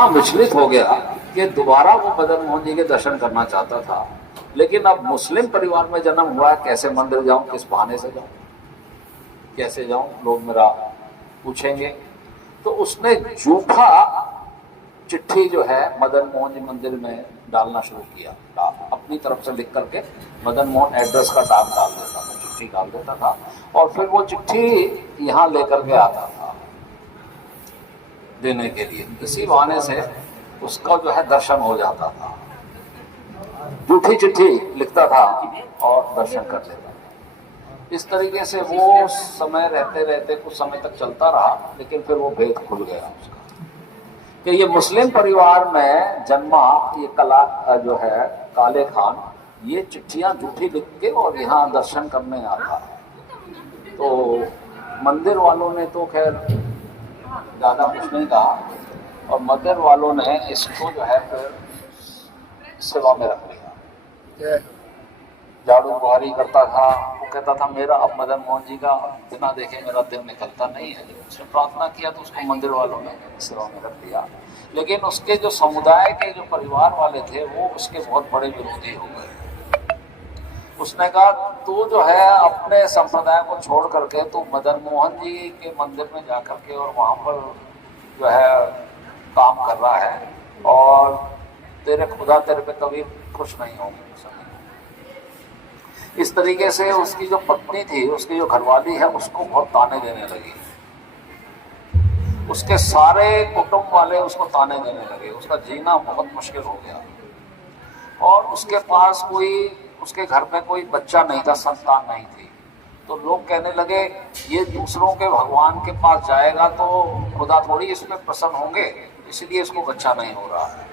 इतना विचलित हो गया कि दोबारा वो मदन मोहन जी के दर्शन करना चाहता था, लेकिन अब मुस्लिम परिवार में जन्म हुआ है, कैसे मंदिर जाऊं, किस बहाने से जाऊं, कैसे जाऊं, लोग मेरा पूछेंगे। तो उसने झूठा चिट्ठी जो है मदन मोहन जी मंदिर में डालना शुरू किया, अपनी तरफ से लिख करके मदन मोहन एड्रेस का डाक डाल देता था, चिट्ठी डाल देता था, और फिर वो चिट्ठी यहाँ लेकर के आता था देने के लिए। इसी बहाने से उसका जो है दर्शन हो जाता था, झूठी चिट्ठी लिखता था और दर्शन कर लेता था। इस तरीके से वो समय रहते रहते कुछ समय तक चलता रहा, लेकिन फिर वो भेद खुल गया उसका कि ये मुस्लिम परिवार में जन्मा ये कला जो है काले खान, ये चिट्ठियां झूठी लिख के और यहाँ दर्शन करने आता है। तो मंदिर वालों ने तो खैर ज़्यादा कुछ नहीं कहा, और मंदिर वालों ने इसको जो है फिर सेवा में रख लिया। झाड़ू बुहारी करता था, वो कहता था मेरा अब मदन मोहन जी का बिना देखे मेरा दिन निकलता नहीं है। उसने प्रार्थना किया तो उसको मंदिर वालों ने सेवा में रख दिया। लेकिन उसके जो समुदाय के जो परिवार वाले थे वो उसके बहुत बड़े विरोधी हो गए। उसने कहा तू जो है अपने संप्रदाय को छोड़ करके तू मदन मोहन जी के मंदिर में जाकर के और वहाँ पर जो है काम कर रहा है, और तेरे खुदा तेरे पे कभी खुश नहीं होंगे। इस तरीके से उसकी जो पत्नी थी, उसकी जो घरवाली है, उसको बहुत ताने देने लगी। उसके सारे कुटुंब वाले उसको ताने देने लगे। उसका जीना बहुत मुश्किल हो गया, और उसके पास कोई, उसके घर में कोई बच्चा नहीं था, संतान नहीं थी। तो लोग कहने लगे ये दूसरों के भगवान के पास जाएगा तो खुदा थोड़ी इसमें प्रसन्न होंगे, इसलिए इसको बच्चा नहीं हो रहा है।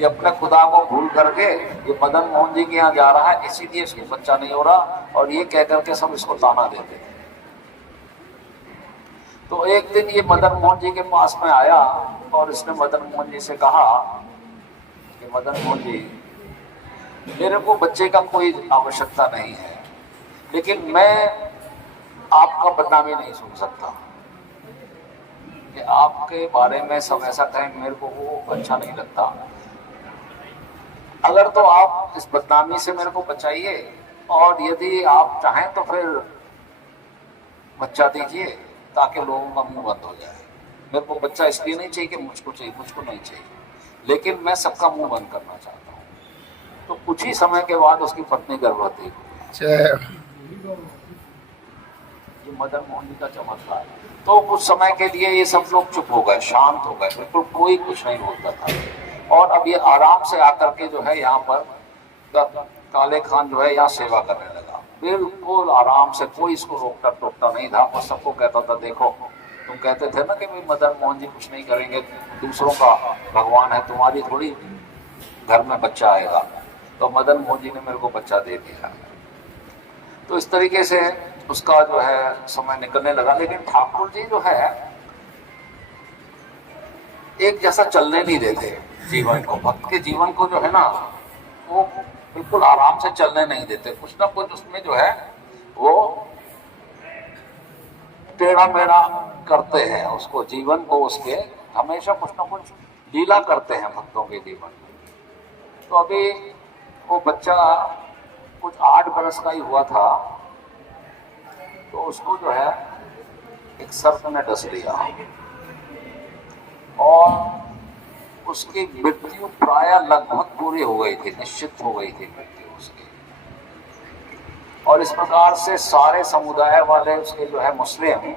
ये अपने खुदा को भूल करके ये मदन मोहन जी के यहाँ जा रहा है, इसीलिए इसको बच्चा नहीं हो रहा, और ये कह करके सब इसको ताना देते थे। तो एक दिन ये मदन मोहन जी के पास में आया और इसने मदन मोहन जी से कहा कि मदन मोहन जी, मेरे को बच्चे का कोई आवश्यकता नहीं है, लेकिन मैं आपका बदनामी नहीं सुन सकता कि आपके बारे में सब ऐसा कहें, मेरे को वो अच्छा नहीं लगता। अगर तो आप इस बदनामी से मेरे को बचाइए, और यदि आप चाहें तो फिर बच्चा दीजिए ताकि लोगों का मुंह बंद हो जाए। मेरे को बच्चा इसलिए नहीं चाहिए कि मुझको चाहिए, मुझको नहीं चाहिए, लेकिन मैं सबका मुंह बंद करना चाहता हूँ। तो कुछ ही समय के बाद उसकी पत्नी गर्भवती हुई। ये मदन मोहन जी का चमत्कार। तो कुछ समय के लिए ये सब लोग चुप हो गए, शांत हो गए, बिल्कुल कोई कुछ नहीं बोलता था। और अब ये आराम से आकर के जो है यहाँ पर काले खान जो है यहाँ सेवा करने लगा, बिल्कुल आराम से, कोई इसको रोकता टोकता नहीं था। और सबको कहता था देखो, तुम कहते थे ना कि भाई मदन मोहन जी कुछ नहीं करेंगे, दूसरों का भगवान है, तुम्हारी थोड़ी घर में बच्चा आएगा। तो मदन मोहन जी ने मेरे को बच्चा दे दिया। तो इस तरीके से उसका जो है समय निकलने लगा। लेकिन ठाकुर जी जो है एक जैसा चलने नहीं देते जीवन को। भक्त के जीवन को जो है ना, वो बिल्कुल आराम से चलने नहीं देते। कुछ ना कुछ उसमें जो है वो टेढ़ा मेढ़ा करते हैं उसको, जीवन को उसके हमेशा कुछ ना कुछ ढीला करते हैं भक्तों के जीवन में। तो अभी वो बच्चा कुछ 8 बरस का ही हुआ था, तो उसको जो है एक सर्प ने डस लिया, और उसकी मृत्यु प्राय लगभग पूरी हो गई थी, निश्चित हो गई थी मृत्यु उसकी। और इस प्रकार से सारे समुदाय वाले उसके जो है मुस्लिम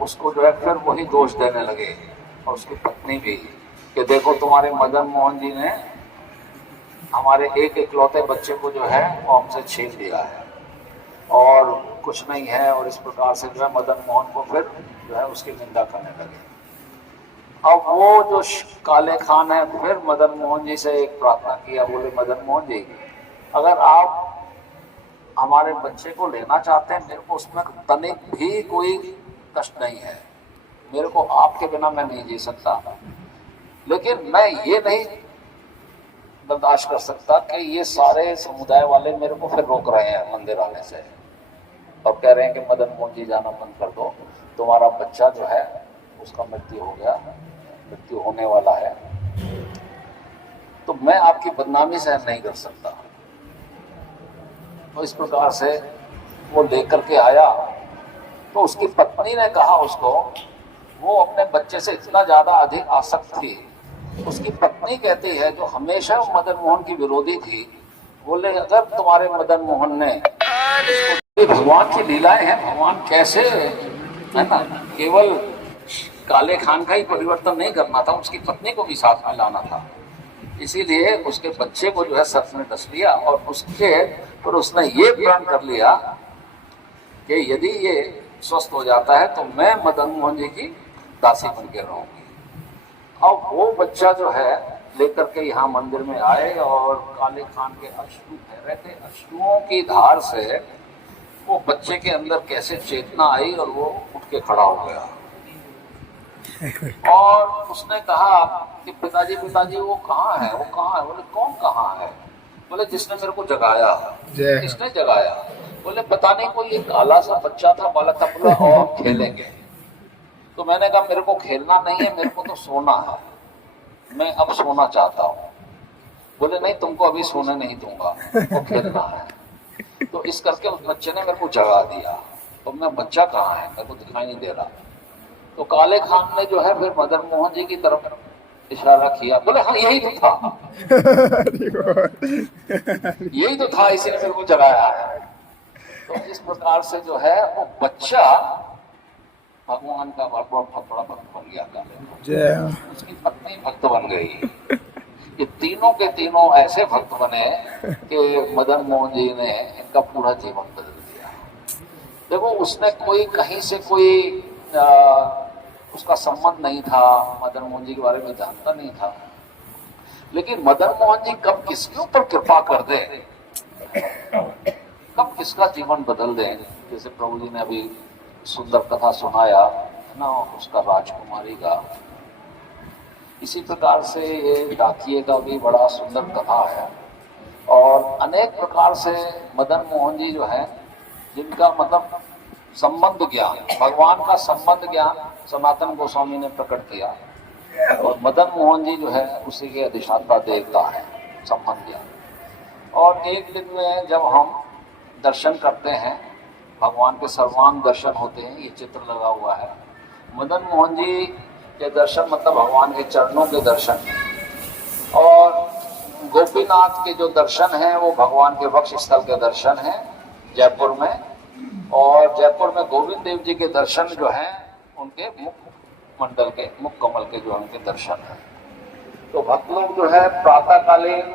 उसको जो है फिर वही दोष देने लगे, और उसकी पत्नी भी, कि देखो तुम्हारे मदन मोहन जी ने हमारे एक इकलौते बच्चे को जो है वो हमसे छीन लिया है, और कुछ नहीं है। और इस प्रकार से जो है मदन मोहन को फिर जो है उसकी निंदा करने लगे। अब वो जो काले खान है फिर मदन मोहन जी से एक प्रार्थना किया, बोले मदन मोहन जी, अगर आप हमारे बच्चे को लेना चाहते हैं, मेरे को उसमें तनिक भी कोई कष्ट नहीं है, मेरे को आपके बिना मैं नहीं जी सकता, लेकिन मैं ये नहीं बर्दाश्त कर सकता कि ये सारे समुदाय वाले मेरे को फिर रोक रहे हैं मंदिर आने से, और कह रहे हैं कि मदन मोहन जी जाना बंद कर दो, तुम्हारा बच्चा जो है उसका मृत्यु हो गया, मृत्यु होने वाला है, तो मैं आपकी बदनामी सहन नहीं कर सकता। तो इस प्रकार से वो लेकर के आया। तो उसकी पत्नी ने कहा उसको, वो अपने बच्चे से इतना ज्यादा अधिक आसक्त थी। उसकी पत्नी कहती है, जो हमेशा मदन मोहन की विरोधी थी, बोले अगर तुम्हारे मदन मोहन ने इसको, भगवान की लीलाएं हैं, भगवान कैसे, है ना, केवल काले खान का ही परिवर्तन नहीं करना था, उसकी पत्नी को भी साथ में लाना था। इसीलिए उसके बच्चे को जो है सच में डस लिया और उसके पर उसने ये प्रण कर लिया कि यदि ये स्वस्थ हो जाता है तो मैं मदन मोहन जी की दासी बन के रहूंगी। अब वो बच्चा जो है लेकर के यहाँ मंदिर में आए और काले खान के अश्रु बह रहे थे। अश्रुओं की धार से वो बच्चे के अंदर कैसे चेतना आई और वो उठ के खड़ा हो गया और उसने कहा कि पिताजी पिताजी वो कहाँ है, वो कहाँ है? बोले कौन कहाँ है? बोले जिसने मेरे को जगाया। किसने जगाया? बोले पता नहीं, कोई एक काला सा बच्चा था, बालक था, बोला और खेलेंगे। तो मैंने कहा मेरे को खेलना नहीं है, मेरे को तो सोना है, मैं अब सोना चाहता हूँ। बोले नहीं, तुमको अभी सोने नहीं दूंगा, वो खेलना है। तो इस करके उस बच्चे ने मेरे को जगा दिया। तो मैं, बच्चा कहाँ है, मेरे को दिखाई नहीं दे रहा। तो काले खान ने जो है फिर मदन मोहन जी की तरफ इशारा किया। बोले हाँ यही तो था, यही तो था, इसी ने मेरे को जगाया है। तो इस प्रकार से जो है वो बच्चा भगवान का बड़ा भक्त बन गया था। उसकी पत्नी भक्त बन गई। ये तीनों के तीनों ऐसे भक्त बने कि मदन मोहन जी ने इनका पूरा जीवन बदल दिया। देखो, उसने कोई कहीं से कोई उसका संबंध नहीं था, मदन मोहन जी के बारे में जानता नहीं था, लेकिन मदन मोहन जी कब किसके ऊपर कृपा कर दे, कब किसका जीवन बदल दे। जैसे प्रभु जी ने अभी सुंदर कथा सुनाया है ना, उसका राजकुमारी का, इसी प्रकार से ये डाकिए का भी बड़ा सुंदर कथा है। और अनेक प्रकार से मदन मोहन जी जो है, जिनका मतलब संबंध ज्ञान, भगवान का संबंध ज्ञान सनातन गोस्वामी ने प्रकट किया। और मदन मोहन जी जो है उसी के अधिष्ठाता देवता है, संबंध ज्ञान। और एक दिन में जब हम दर्शन करते हैं, भगवान के सर्वांग दर्शन होते हैं, ये चित्र लगा हुआ है। मदन मोहन जी के दर्शन मतलब भगवान के चरणों के दर्शन, और गोपीनाथ के जो दर्शन हैं वो भगवान के वक्ष स्थल के दर्शन हैं जयपुर में। और जयपुर में गोविंद देव जी के दर्शन जो हैं उनके मुख मंडल के, मुख कमल के जो उनके दर्शन हैं। तो भक्त लोग जो है प्रातःकालीन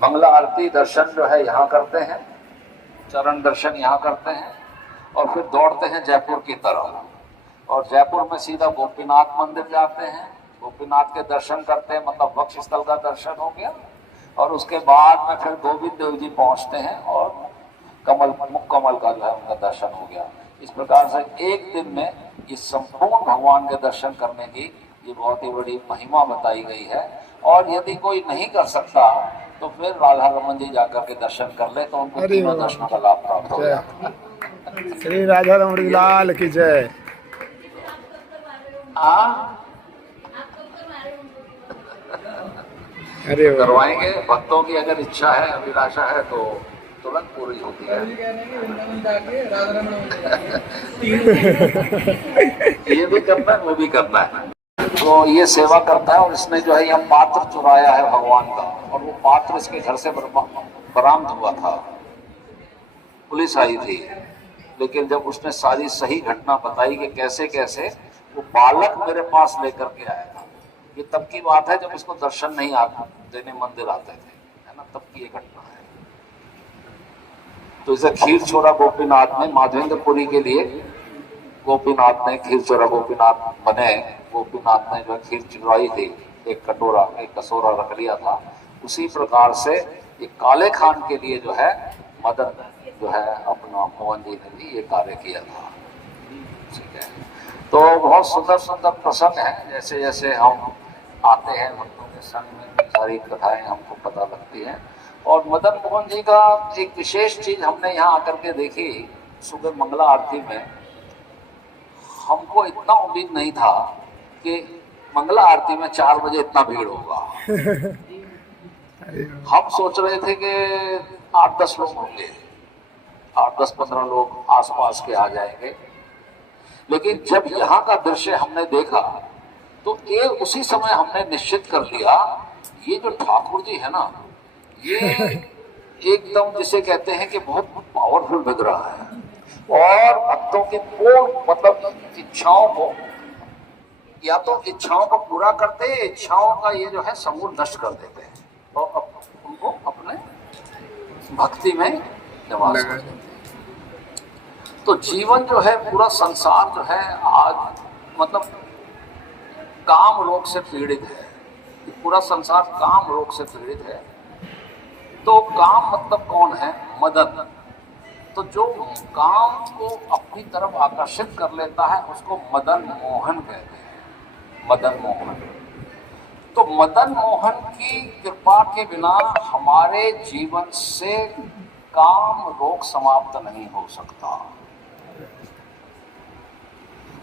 मंगला आरती दर्शन जो है यहाँ करते हैं, चरण दर्शन यहाँ करते हैं, और फिर दौड़ते हैं जयपुर की तरफ। और जयपुर में सीधा गोपीनाथ मंदिर जाते हैं, गोपीनाथ के दर्शन करते हैं, मतलब वक्ष स्थल का दर्शन हो गया। और उसके बाद में फिर गोविंद देव जी पहुँचते हैं और कमल, मुख कमल का जो है उनका दर्शन हो गया। इस प्रकार से एक दिन में इस संपूर्ण भगवान के दर्शन करने की ये बहुत ही बड़ी महिमा बताई गई है। और यदि कोई नहीं कर सकता तो फिर राधा रमन जी जाकर के दर्शन कर ले, तो उनको तीनों दर्शनों का लाभ प्राप्त हो जाता है। श्री राधा रमन लाल की जय। अरे करवाएंगे, भक्तों की अगर इच्छा है, अभिलाषा है तो तुरंत पूरी होती है। ये भी करना है, वो भी करना है। तो ये सेवा करता है। और इसने जो है यह पात्र चुराया है भगवान का, और वो पात्र इसके घर से बरामद हुआ था। पुलिस आई थी, लेकिन जब उसने सारी सही घटना बताई कि कैसे कैसे वो बालक मेरे पास लेकर के आया था, ये तब की बात है जब इसको दर्शन नहीं आता देने मंदिर आते थे, है ना, तब की ये घटना है। तो इसे खीर छोरा गोपीनाथ ने, माधवेंद्रपुरी के लिए गोपीनाथ ने, खीर छोरा गोपीनाथ बने, गोपीनाथ ने जो खीर चुराई थी, एक कटोरा, एक कसोरा रख लिया था। उसी प्रकार से ये काले खान के लिए जो है मदन जो है अपना मोहन जी ने भी ये कार्य किया था। ठीक है, तो बहुत सुंदर सुंदर प्रसंग है। जैसे जैसे हम आते हैं भक्तों के संग में, सारी कथाएं हमको पता लगती हैं। और मदन मोहन जी का एक विशेष चीज हमने यहाँ आकर के देखी, सुबह मंगला आरती में हमको इतना उम्मीद नहीं था कि मंगला आरती में 4 बजे इतना भीड़ होगा। हम सोच रहे थे कि 8-10 लोग होंगे, 8-10-15 लोग आसपास के आ जाएंगे, लेकिन जब यहाँ का दृश्य हमने देखा तो ये उसी समय हमने निश्चित कर लिया, ये जो ठाकुर जी है ना, ये एकदम जिसे कहते हैं कि बहुत पावरफुल लग रहा है और भक्तों की पूर्ण मतलब इच्छाओं को, या तो इच्छाओं को पूरा करते हैं, इच्छाओं का ये जो है समूल नष्ट कर देते हैं और उनको अपने भक्ति में निवास कर देते हैं। तो जीवन जो है, पूरा संसार जो है आज मतलब काम रोग से पीड़ित है, पूरा संसार काम रोग से पीड़ित है। तो काम मतलब कौन है? मदन। तो जो काम को अपनी तरफ आकर्षित कर लेता है उसको मदन मोहन कहते हैं, मदन मोहन। तो मदन मोहन की कृपा के बिना हमारे जीवन से काम रोग समाप्त नहीं हो सकता।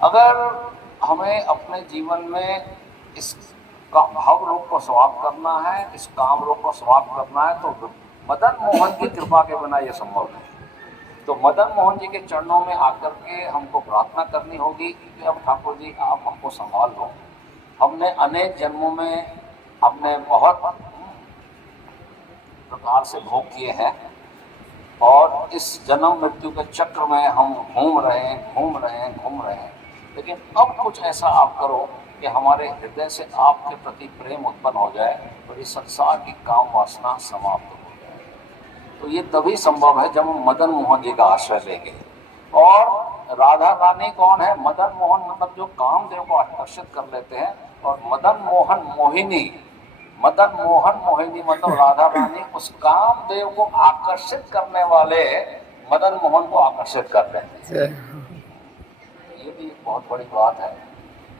अगर हमें अपने जीवन में इस भाव रोग को समाप्त करना है, इस काम रोग को समाप्त करना है, तो मदन मोहन की कृपा के बिना यह संभव नहीं। तो मदन मोहन जी के चरणों में आकर के हमको प्रार्थना करनी होगी कि अब ठाकुर जी आप हमको संभाल लो। हमने अनेक जन्मों में हमने बहुत प्रकार से भोग किए हैं और इस जन्म मृत्यु के चक्र में हम घूम रहे हैं, लेकिन अब कुछ ऐसा आप करो कि हमारे हृदय से आपके प्रति प्रेम उत्पन्न हो जाए और इस संसार की काम वासना समाप्त हो जाए। तो ये तभी संभव है जब हम मदन मोहन जी का आश्रय लेंगे। और राधा रानी कौन है? मदन मोहन मतलब जो कामदेव को आकर्षित कर लेते हैं, और मदन मोहन मोहिनी, मदन मोहन मोहिनी मतलब राधा रानी उस कामदेव को आकर्षित करने वाले मदन मोहन को आकर्षित कर लेते हैं। ये भी एक बहुत बड़ी बात है।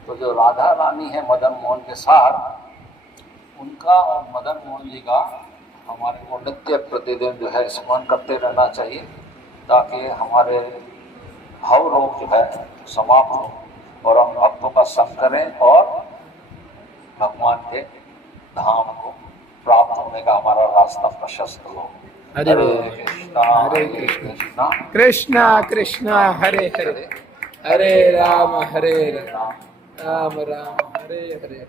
तो जो राधा रानी है मदन मोहन के साथ, उनका और मदन मोहन जी का हमारे को नित्य प्रतिदिन जो है स्मरण करते रहना चाहिए, ताकि हमारे भाव रोग जो है समाप्त हो और हम भक्तों का संग करें और भगवान के धाम को प्राप्त होने का हमारा रास्ता प्रशस्त हो। हरे कृष्णा हरे कृष्णा कृष्णा कृष्णा हरे हरे, हरे राम राम राम हरे हरे।